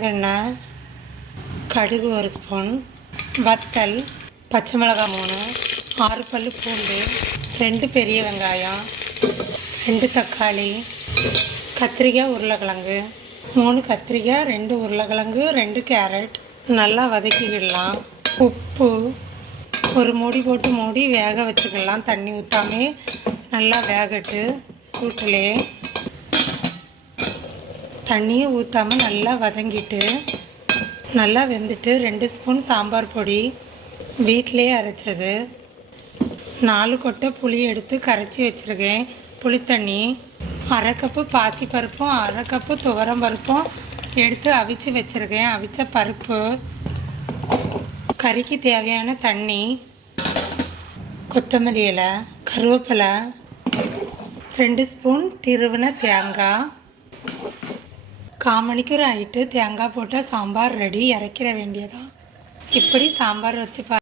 தேங்காய், கடுகு 1 ஸ்பூன், வத்தல், பச்சை மிளகாய் 3, 6 பல் பூண்டு, 2 பெரிய வெங்காயம், 2 தக்காளி, கத்திரிக்காய், உருளைக்கிழங்கு, 3 கத்திரிக்காய், 2 உருளைக்கிழங்கு, 2 கேரட் நல்லா வதக்கிக்கிடலாம். உப்பு ஒரு மூடி போட்டு மூடி வேக வச்சுக்கலாம். தண்ணி ஊற்றாமே நல்லா வேகட்டு. சூட்டிலே தண்ணியை ஊற்றாமல் நல்லா வதங்கிட்டு நல்லா வெந்துட்டு 2 ஸ்பூன் சாம்பார் பொடி வீட்டிலே அரைச்சது, 4 கொட்டை புளி எடுத்து கரைச்சி வச்சுருக்கேன். புளித்தண்ணி, 1/2 கப்பு பாசிப்பருப்பும் 1/2 கப்பு துவரம் பருப்பும் எடுத்து அவிச்சு வச்சுருக்கேன். அவிச்ச பருப்பு, கறிக்கு தேவையான தண்ணி, கொத்தமல்லி இலை, கருவேப்பிலை, 2 ஸ்பூன் திருவின தேங்காய். 1/4 மணிக்கூர் ஆகிட்டு தேங்காய் போட்டால் சாம்பார் ரெடி. இறக்கிற வேண்டியதான். இப்படி சாம்பார் வச்சு